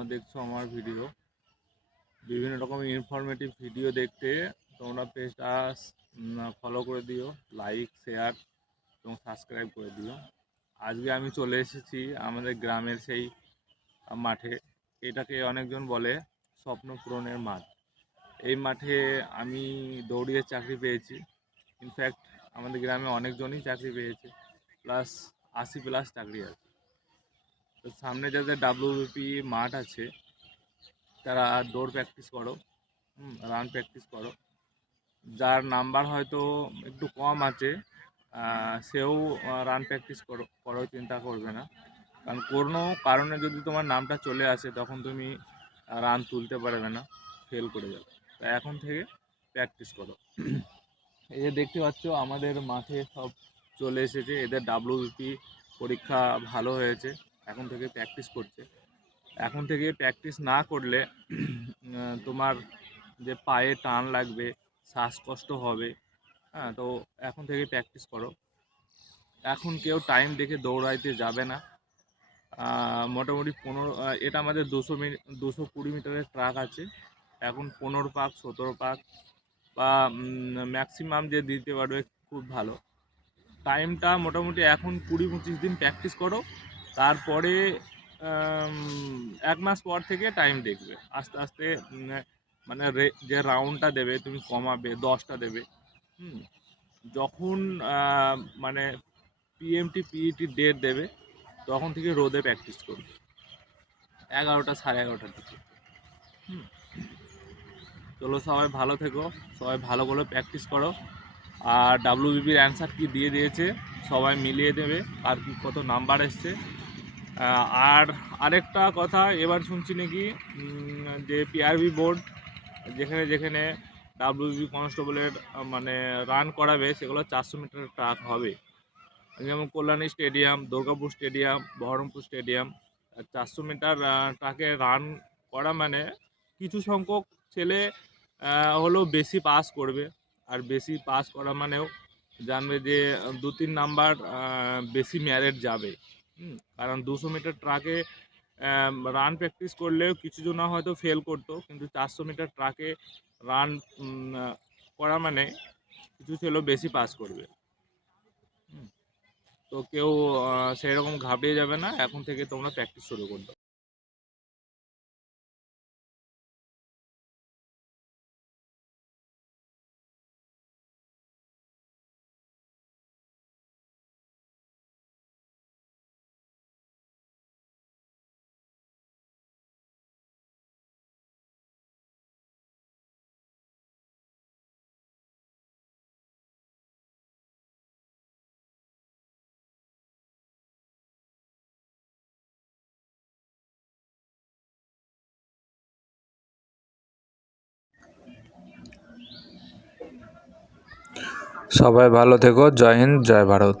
তোমরা দেখছো আমার ভিডিও। বিভিন্ন রকম ইনফরমেটিভ ভিডিও দেখতে তোমরা পেজটা ফলো করে দিও, লাইক, শেয়ার এবং সাবস্ক্রাইব করে দিও। আজকে আমি চলে এসেছি আমাদের গ্রামের সেই মাঠে। এটাকে অনেকজন বলে স্বপ্ন পূরণের মাঠ। এই মাঠে আমি দৌড়িয়ে চাকরি পেয়েছি। ইনফ্যাক্ট আমাদের গ্রামে অনেকজনই চাকরি পেয়েছে, প্লাস 80+ চাকরি আছে। তো সামনে যাদের WBP মাঠ আছে তারা দৌড় প্র্যাকটিস করো, রান প্র্যাকটিস করো। যার নাম্বার হয়তো একটু কম আছে সেও রান প্র্যাকটিস করো, চিন্তা করবে না। কারণ কোনো কারণে যদি তোমার নামটা চলে আসে তখন তুমি রান তুলতে পারবে না, ফেল করে যাবে। তাই এখন থেকে প্র্যাকটিস করো। এই যে দেখতে পাচ্ছ আমাদের মাঠে সব চলে এসেছে, এদের WBP পরীক্ষা ভালো হয়েছে, এখন থেকে প্র্যাকটিস করছে। এখন থেকে প্র্যাকটিস না করলে তোমার যে পায়ে টান লাগবে, শ্বাসকষ্ট হবে। হ্যাঁ, তো এখন থেকে প্র্যাকটিস করো। এখন কেউ টাইম দেখে দৌড়াইতে যাবে না। মোটামুটি 15 এটা আমাদের 220 মিটারের ট্রাক আছে। এখন 15 পাক, 17 পাক বা ম্যাক্সিমাম যে দিতে পারবে খুব ভালো। টাইমটা মোটামুটি এখন 20-25 দিন প্র্যাকটিস করো, তারপরে 1 মাস পর থেকে টাইম দেখবে। আস্তে আস্তে মানে যে রাউন্ডটা দেবে তুমি কমাবে, 10টা দেবে। যখন মানে PMT PET ডেট দেবে তখন থেকে রোদে প্র্যাকটিস করবে, 11টা 11:30টার দিকে। চলো, সবাই ভালো থেকো, সবাই ভালো করে প্র্যাকটিস করো। আর WBPর অ্যান্সার কি দিয়ে দিয়েছে সবাই মিলিয়ে দেবে, আর কি কত নাম্বার এসছে। আর আরেকটা কথা, এবার শুনছি নাকি যে PRB বোর্ড যেখানে যেখানে WBP কনস্টেবলের মানে রান করাবে সেগুলো 400 মিটারের ট্রাক হবে। যেমন Kalyani stadium, Durgapur stadium, Baharampur stadium. 400 metre ট্রাকে রান করা মানে কিছু সংখ্যক ছেলে হলেও বেশি পাস করবে। আর বেশি পাস করা মানেও জানবে যে 2-3 নাম্বার বেশি মেরিট যাবে। কারণ 200 মিটার ট্রাকে রান প্র্যাকটিস করলেও কিছু জন হয়তো ফেল করতো, কিন্তু 400 মিটার ট্রাকে রান করা মানে কিছু ছেলেও বেশি পাস করবে। তো কেউ সেরকম ঘাবড়িয়ে যাবে না, এখন থেকে তোমরা প্র্যাকটিস শুরু করে দাও। সবাই ভালো থেকো। জয় হিন্দ, জয় ভারত।